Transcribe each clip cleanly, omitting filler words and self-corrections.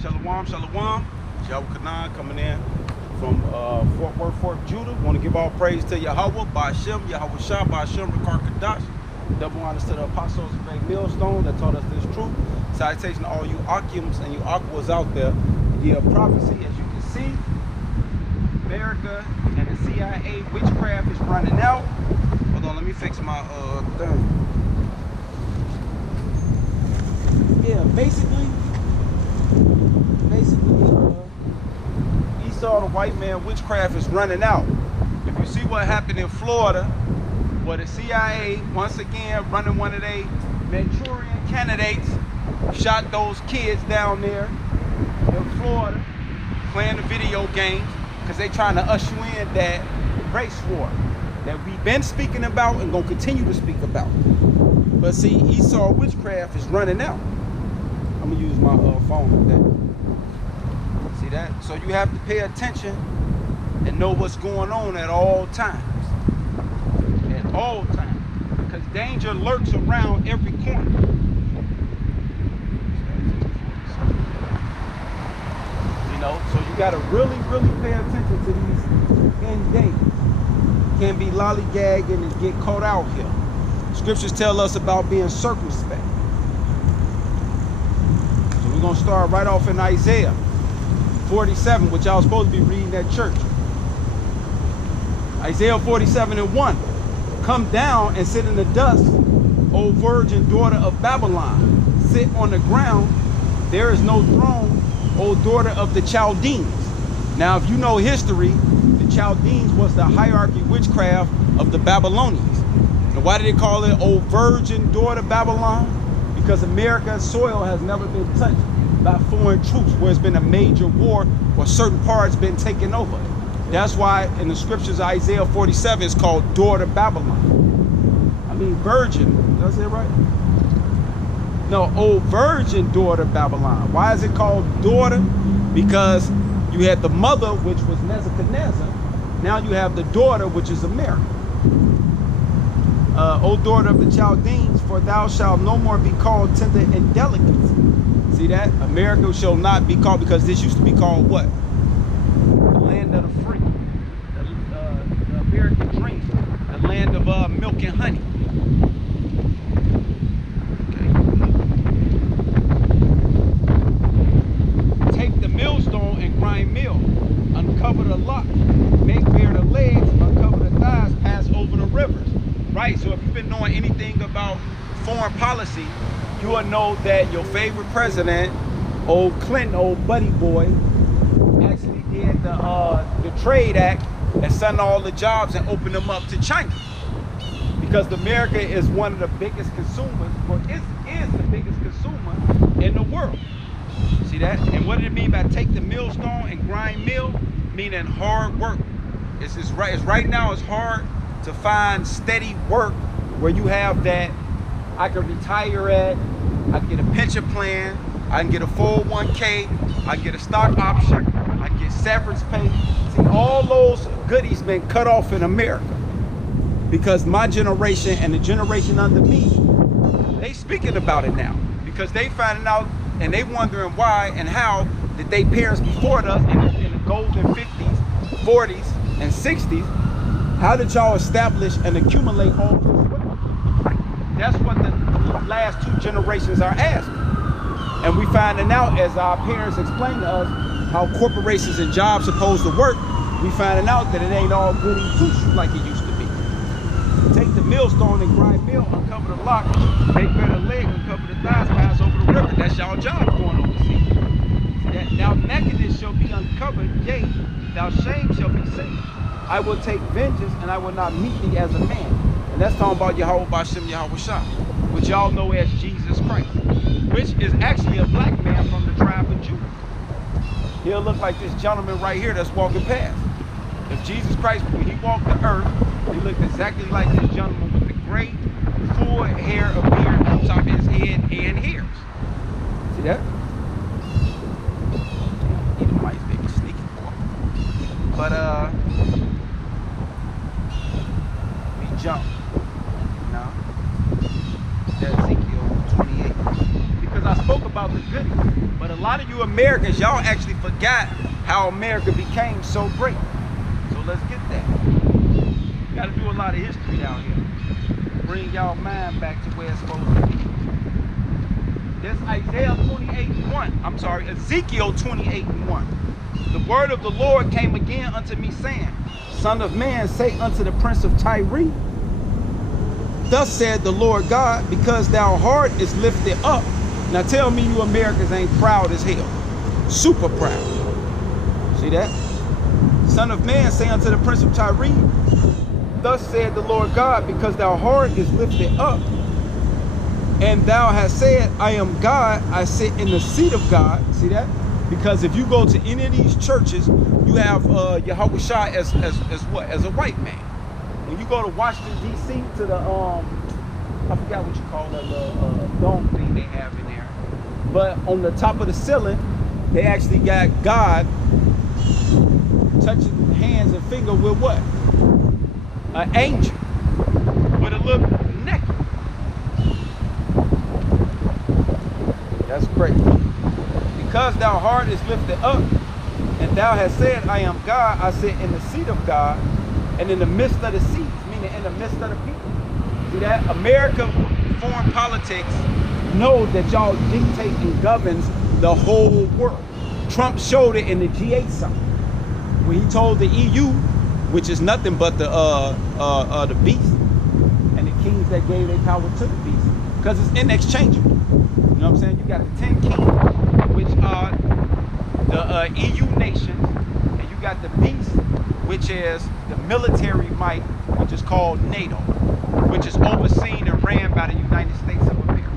Shalom, shalom. Yahweh Kanan coming in from Fort Worth, Fort Judah. Want to give all praise to Yahweh, Ba'ashem, Yahweh Shah, Ba'ashem, Rikar Kadash. Double honors to the apostles of faith millstone that taught us this truth. Salutation to all you Akims and you Aquas out there. The prophecy, as you can see, America and the CIA witchcraft is running out. Hold on, let me fix my thing. Yeah, basically, Esau, the white man, witchcraft is running out. If you see what happened in Florida, where the CIA, once again, running one of their Manchurian candidates, shot those kids down there in Florida, playing the video games, because they trying to usher in that race war that we've been speaking about and gonna continue to speak about. But see, Esau witchcraft is running out. I'm gonna use my phone today. See that? So you have to pay attention and know what's going on at all times. At all times. Because danger lurks around every corner. You know, so you gotta really pay attention to these end days. Can't be lollygagging and get caught out here. Scriptures tell us about being circumspect. So we're gonna start right off in Isaiah 47, which I was supposed to be reading at church. Isaiah 47:1. Come down and sit in the dust, O virgin daughter of Babylon. Sit on the ground. There is no throne, O daughter of the Chaldeans. Now, if you know history, the Chaldeans was the hierarchy witchcraft of the Babylonians. And why did they call it O virgin daughter Babylon? Because America's soil has never been touched by foreign troops, where it's been a major war or certain parts been taken over. That's why in the scriptures, Isaiah 47 is called daughter Babylon. I mean virgin, did I say it right? No, O virgin daughter Babylon. Why is it called daughter? Because you had the mother, which was Nebuchadnezzar. Now you have the daughter, which is America. O daughter of the Chaldeans, for thou shalt no more be called tender and delicate. See that? America shall not be called, because this used to be called what? The land of the free. The American dream. The land of milk and honey. Okay. Take the millstone and grind meal. Uncover the lock. Make bare the legs. Uncover the thighs. Pass over the rivers. Right? So if you've been knowing anything about foreign policy, you will know that your favorite president, old Clinton, old buddy boy, actually did the Trade Act and sent all the jobs and opened them up to China. Because America is one of the biggest consumers, or is the biggest consumer in the world. See that? And what did it mean by take the millstone and grind mill? Meaning hard work. It's right now it's hard to find steady work where you have that I can retire at, I can get a pension plan, I can get a 401k, I can get a stock option, I can get severance pay. See, all those goodies been cut off in America because my generation and the generation under me, they speaking about it now because they finding out and they wondering why and how did they parents before us in the golden 50s, 40s, and 60s, how did y'all establish and accumulate all this wealth? That's what the last two generations are asking. And we finding out, as our parents explained to us, how corporations and jobs supposed to work, we finding out that it ain't all goody two-shoe like it used to be. Take the millstone and grind mill, uncover the lock, make bare the leg, uncover the thighs, pass over the river. That's y'all job going overseas. That thou nakedness shall be uncovered, yea, thou shame shall be seen. I will take vengeance and I will not meet thee as a man. And that's talking about Yahweh Ba'ashem Yahweh Shah, which y'all know as Jesus Christ, which is actually a black man from the tribe of Judah. He'll look like this gentleman right here that's walking past. If Jesus Christ, when he walked the earth, he looked exactly like this gentleman with the great full hair of beard on top of his head and hairs. See that? Edomites, baby, sneaky boy. But we jump. Ezekiel 28. Because I spoke about the goodies. But a lot of you Americans, y'all actually forgot how America became so great. So let's get that. You got to do a lot of history out here. Bring y'all mind back to where it's supposed to be. This Isaiah 28:1. I'm sorry, Ezekiel 28:1. The word of the Lord came again unto me, saying, Son of man, say unto the prince of Tyre, Thus said the Lord God, because thou heart is lifted up. Now tell me you Americans ain't proud as hell. Super proud. See that? Son of man, say unto the prince of Tyre, Thus said the Lord God, because thou heart is lifted up, and thou hast said, I am God, I sit in the seat of God. See that? Because if you go to any of these churches, you have Yahweh Shai as what? As a white man. When you go to Washington, D.C., to the, I forgot what you call that little dome thing they have in there. But on the top of the ceiling, they actually got God touching hands and finger with what? An angel with a little necklace. That's crazy. Because thou heart is lifted up, and thou hast said, I am God, I sit in the seat of God, and in the midst of the seats, meaning in the midst of the people. See that? America foreign politics know that y'all dictate and governs the whole world. Trump showed it in the G8 summit, when he told the EU, which is nothing but the beast, and the kings that gave their power to the beast, because it's inexchangeable. You know what I'm saying? You got the 10 kings, which are the EU nations, and you got the beast, which is the military might, which is called NATO, which is overseen and ran by the United States of America.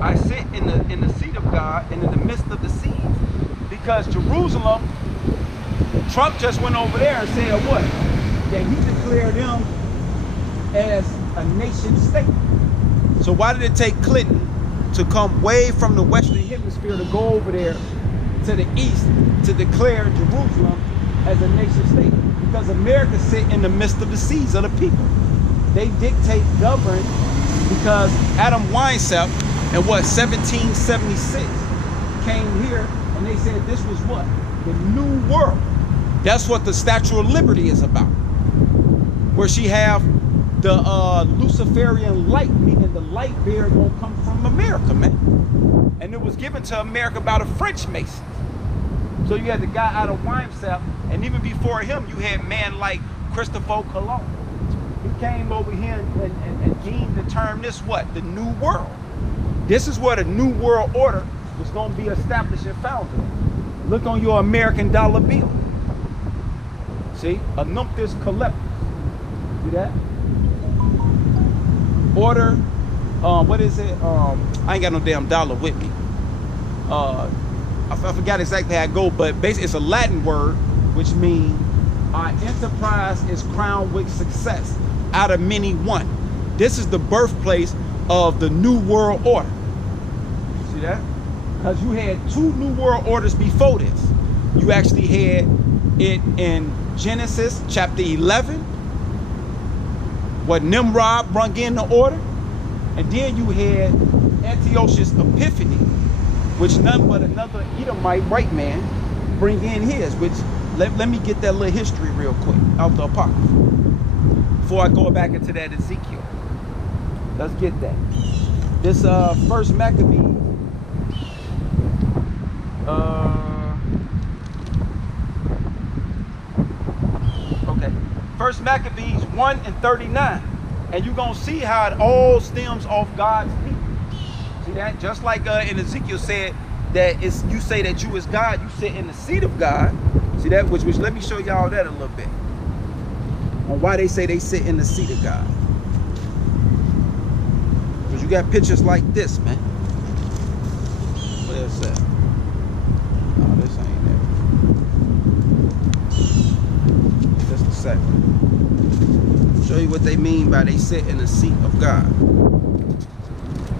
I sit in the seat of God and in the midst of the seas, because Jerusalem, Trump just went over there and said what? That he declared them as a nation state. So why did it take Clinton to come way from the Western Hemisphere to go over there to the east to declare Jerusalem as a nation state? Because America sit in the midst of the seas of the people. They dictate, govern, because Adam Weishaupt in what, 1776 came here and they said this was what? The new world. That's what the Statue of Liberty is about. Where she have the Luciferian light, meaning the light bearer gonna come from America, man. And it was given to America by the French Masons. So you had the guy out of Weishaupt, and even before him, you had man like Christopher Columbus. He came over here and deemed the term this what? The New World. This is where the New World Order was gonna be established and founded. Look on your American dollar bill. See, a numptus collectus. See that? Order, what is it? I ain't got no damn dollar with me. I forgot exactly how it go, but basically it's a Latin word, which means our enterprise is crowned with success. Out of many, one. This is the birthplace of the New World Order. See that? Because you had two New World Orders before this. You actually had it in Genesis chapter 11, what Nimrod brung in the order, and then you had Antiochus Epiphanes, which none but another Edomite white man bring in his, which let me get that little history real quick out the Apocrypha before I go back into that Ezekiel. Let's get that. This first Maccabees, okay, first Maccabees 1:39, and you're gonna see how it all stems off God's people. See that? Just like in Ezekiel said that it's, you say that you is God, you sit in the seat of God. See that? Which let me show y'all that a little bit on why they say they sit in the seat of God. Because you got pictures like this, man. What is that? No, this ain't it. Just a second. Show you what they mean by they sit in the seat of God.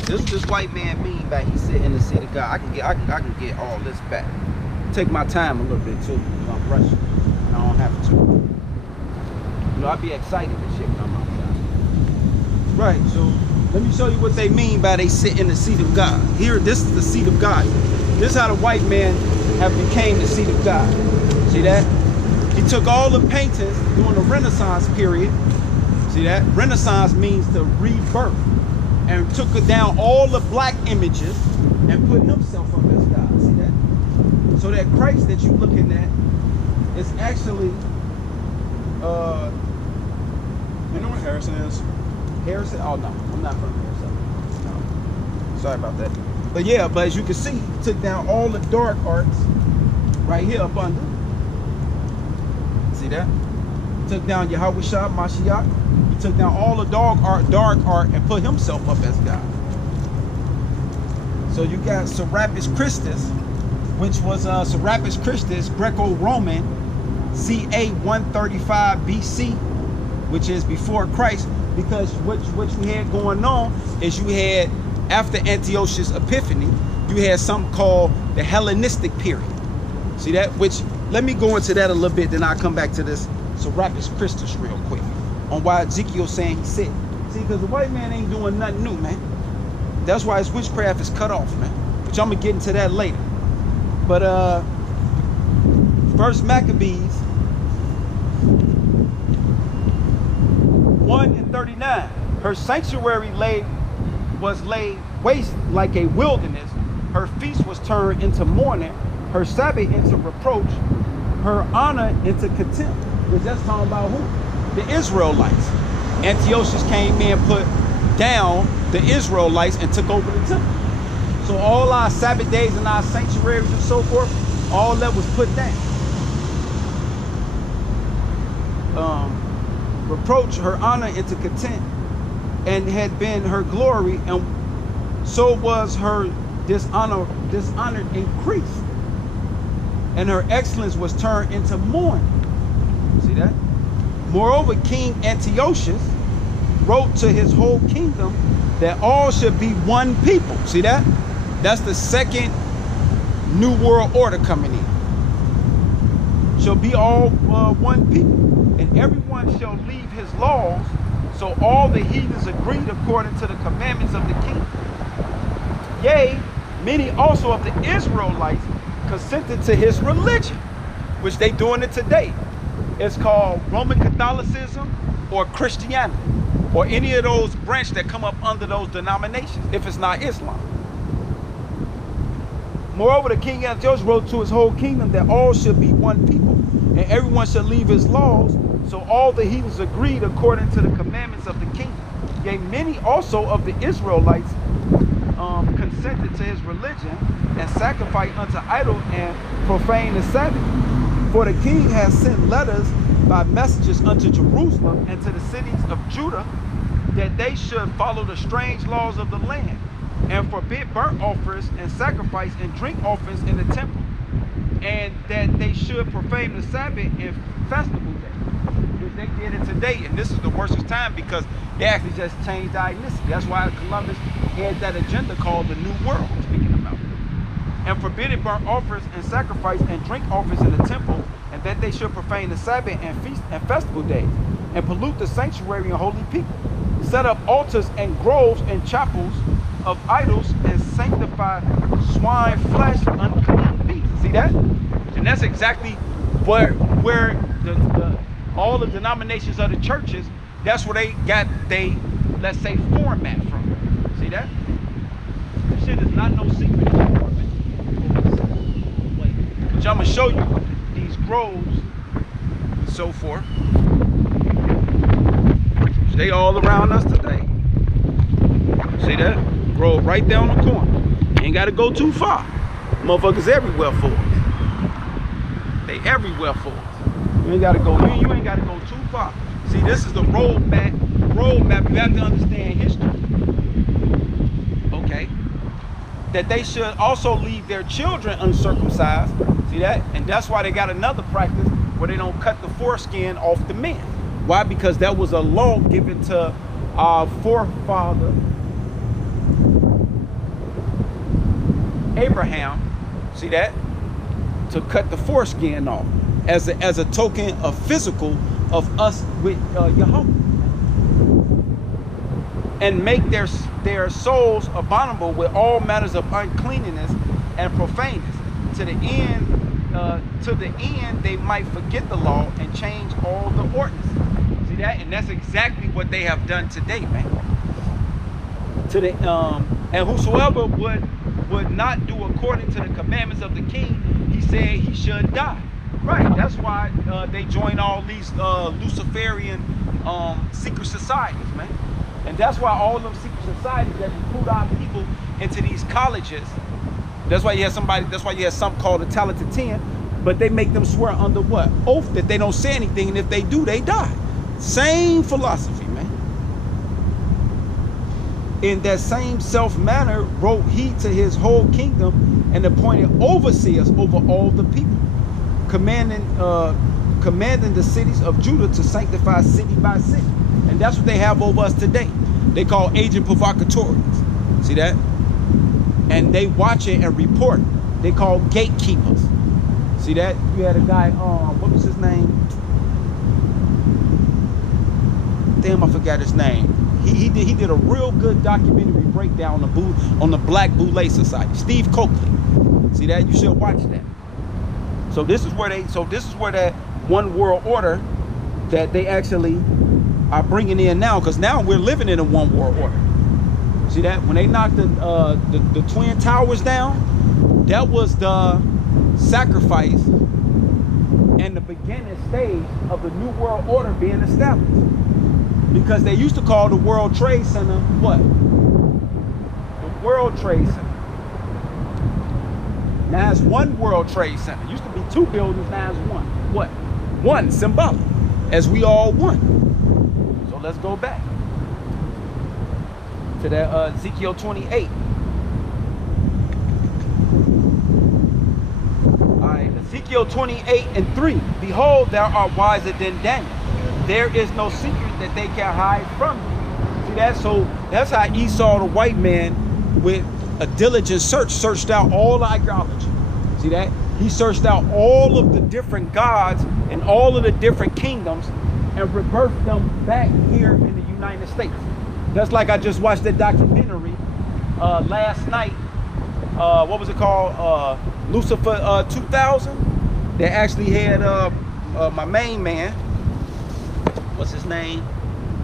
This white man mean by he sit in the seat of God. I can get all this back. Take my time a little bit too. I'm rushing. I don't have to. You know, I be excited and shit when I'm outside. Right, so Let me show you what they mean by they sit in the seat of God. Here, this is the seat of God. This is how the white man have became the seat of God. See that? He took all the paintings during the Renaissance period. See that? Renaissance means the rebirth. And took down all the black images and put himself up as God. See that? So that Christ that you're looking at is actually, you know what Harrison is? Harrison? Oh no, I'm not from Harrison. No. Sorry about that. But yeah, but as you can see, he took down all the dark arts right here up under. See that? He took down Yahweh Shah, Mashiach. He took down all the dark art and put himself up as God. So you got Serapis Christus, which was Serapis Christus, Greco-Roman, CA 135 BC, which is before Christ, because what you had going on is you had, after Antiochus Epiphany, you had something called the Hellenistic period. See that? Which, let me go into that a little bit, then I'll come back to this Serapis Christus real quick, on why Ezekiel's saying he said. See, because the white man ain't doing nothing new, man. That's why his witchcraft is cut off, man. Which I'm gonna get into that later. But First Maccabees 1:39. Her sanctuary was laid waste like a wilderness. Her feast was turned into mourning. Her Sabbath into reproach. Her honor into contempt. Because that's talking about who? The Israelites. Antiochus came in, put down the Israelites, and took over the temple. So all our Sabbath days and our sanctuaries and so forth, all that was put down. Reproach, her honor into contempt, and had been her glory, and so was her dishonor increased, and her excellence was turned into mourning. See that? Moreover, King Antiochus wrote to his whole kingdom that all should be one people. See that? That's the second New World Order coming in. Shall be all one people, and everyone shall leave his laws. So all the heathens agreed according to the commandments of the king. Yea, many also of the Israelites consented to his religion, which they doing it today. It's called Roman Catholicism or Christianity, or any of those branches that come up under those denominations, if it's not Islam. Moreover, the king Antiochus wrote to his whole kingdom that all should be one people, and everyone should leave his laws. So all the heathens agreed according to the commandments of the kingdom. Yea, many also of the Israelites consented to his religion, and sacrificed unto idols and profaned the Sabbath. For the king has sent letters by messages unto Jerusalem and to the cities of Judah, that they should follow the strange laws of the land, and forbid burnt offerings and sacrifice and drink offerings in the temple, and that they should profane the Sabbath and festival day, which they did it today. And this is the worst time, because they actually just changed the ethnicity. That's why Columbus had that agenda called the New World, speaking about. And forbidden burnt offerings and sacrifice and drink offerings in the temple, and that they should profane the Sabbath and feast and festival days, and pollute the sanctuary and holy people, set up altars and groves and chapels of idols, and sanctify swine flesh, unclean beasts. See that? And that's exactly where all the denominations of the churches, that's where they got they, let's say, format from. See that? This shit is not no secret. Which I'm gonna show you these groves and so forth. They all around us today. See that? Grove right down the corner. Ain't gotta go too far. Motherfuckers everywhere for us. They everywhere for us. You ain't gotta go, you ain't gotta go too far. See, this is the road map. You have to understand history. Okay. That they should also leave their children uncircumcised. See that? And that's why they got another practice where they don't cut the foreskin off the men. Why? Because that was a law given to our forefather Abraham. See that? To cut the foreskin off as a token of physical of us with Yahweh. and make their souls abominable with all manners of uncleanness and profaneness, to the end they might forget the law and change all the ordinance. See that? And that's exactly what they have done today, man. To the and whosoever would not do according to the commandments of the king, he said he should die. Right. That's why they join all these Luciferian secret societies, man. And that's why all of them secret societies that recruit our people into these colleges. That's why you have something called a talented 10, but they make them swear under what? Oath that they don't say anything, and if they do, they die. Same philosophy, man. In that same self manner wrote he to his whole kingdom and appointed overseers over all the people, commanding the cities of Judah to sanctify city by city. And that's what they have over us today. They call agent provocateurs. See that? And they watch it and report. They call gatekeepers. See that? You had a guy, what was his name? Damn, I forgot his name. He did a real good documentary breakdown on the Black Boule Society. Steve Coakley. See that? You should watch that. So this is where that one world order that they actually are bringing in now, because now we're living in a one world order. See that? When they knocked the Twin Towers down, that was the sacrifice and the beginning stage of the new world order being established. Because they used to call the World Trade Center what? The World Trade Center. Now it's one World Trade Center. It used to be two buildings, now it's one. What? One, symbolic, as we all one. So let's go back to that Ezekiel 28. Alright, Ezekiel 28:3. Behold, thou art wiser than Daniel. There is no secret that they can hide from you. See that? So that's how Esau, the white man, with a diligent search, searched out all the ideology. See that? He searched out all of the different gods and all of the different kingdoms and rebirthed them back here in the United States. That's like I just watched that documentary last night. What was it called? Lucifer 2000. They actually had my main man. What's his name?